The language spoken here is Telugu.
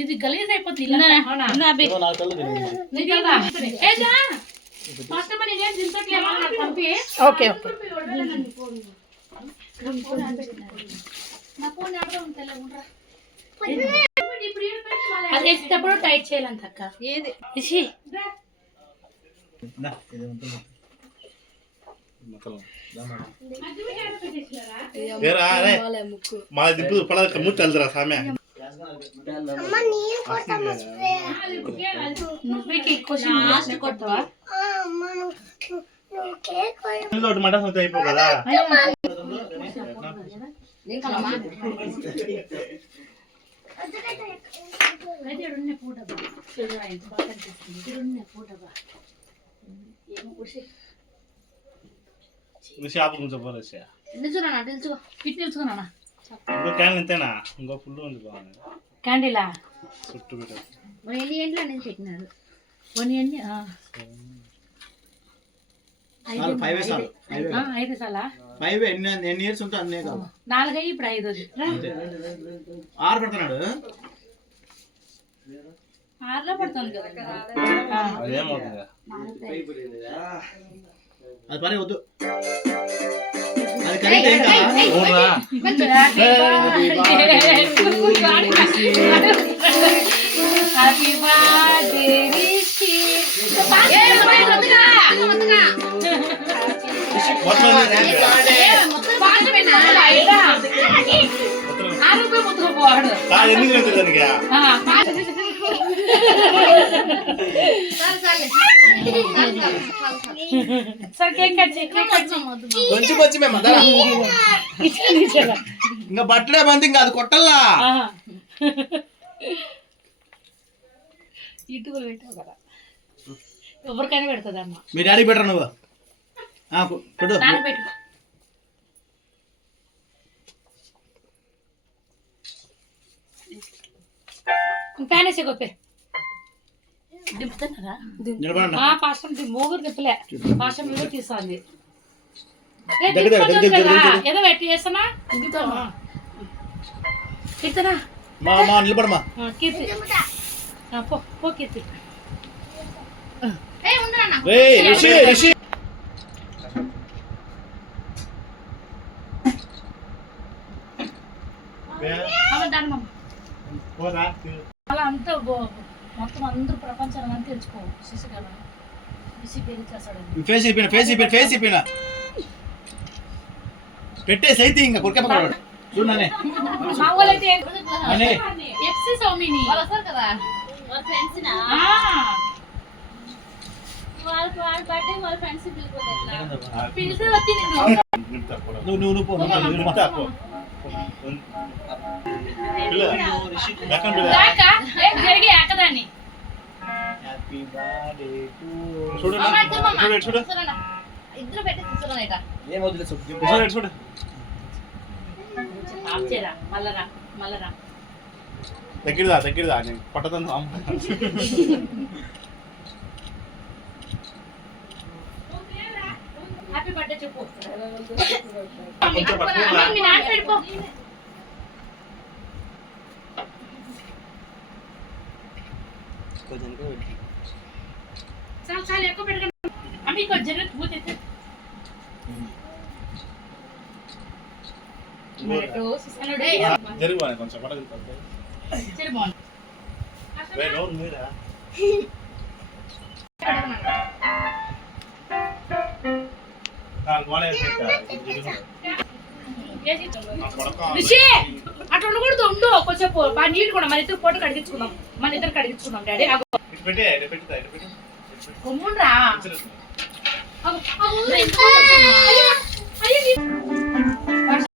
ఇది గలీజ్ అయిపోతుంది. ఓకే అది వేసేటప్పుడు టైట్ చేయాలంట అక్క. ఏది అయిపో కదా తెలుసుకున్నా ఇంతేనా ఇంకో ఫుల్ ఉంది బాగుంది క్యాండిలా చుట్టూ పెట్టారు 1 ఎండ్లు అనేది పెట్టినారు 1 ఎండ్ 5 సాలా 5 ఎన్ని ఇయర్స్ ఉంటా అన్నే కాదు 4 ఇప్పుడు 5 6 పెడుతున్నాడు 6లో పడుతుంది కదా అదేమవుతుంది అది పని వద్దు అది కరెక్ట్ ఏం హ్యాపీ బర్త్డే రిషి ఇంకా బట్టలే బంది ఇంకా అది కొట్టల్లా ఇటుకలు పెట్టావు కదా ఎవరికైనా పెడుతుంది అమ్మ. మీ డాడీ పెట్టరు నువ్వు పెట్టు పెట్టు ఫ్యాన్ వేసే గొప్పే దింపుతున్నారా పాశం మూగురు దింపలే పాశం మీద తీస్తుంది ఏదో పెట్టి చేస్తానా కీర్తనా నిలబడమా కీర్తి పో కీర్తి అలా అంతా మొత్తం అందరూ ప్రపంచాన్ని అంతా తెలుసుకో శిశుకళ శిశు పేరు చేస్తాడు ఫేస్ అయిపోయినా పెట్టేసి అయితే ఇంకా కొరికే పక్కన చూడనే ఎఫ్సి సౌమిని కదా పిలిచి వచ్చి జరిగే ఎక్కదాన్ని ఇద్దరు పెట్టి మల్లరా మల్లరా దగ్గరదా నేను పట్టదని హ్యాపీ బర్త్డే చెప్పు చాలు చాలు ఎక్కువ పెట్టకండి అమ్మి కొంచెం పూత జరుగుబాను కొంచెం పడగలు అట్లా ఉండకూడదు ఉండు కొంచెం బాగా నీట్ కూడా మన ఇద్దరు ఫోటో కడిగించుకున్నాం మన ఇద్దరు కడిగించుకున్నాం డాడీ కొమ్ముండ్రా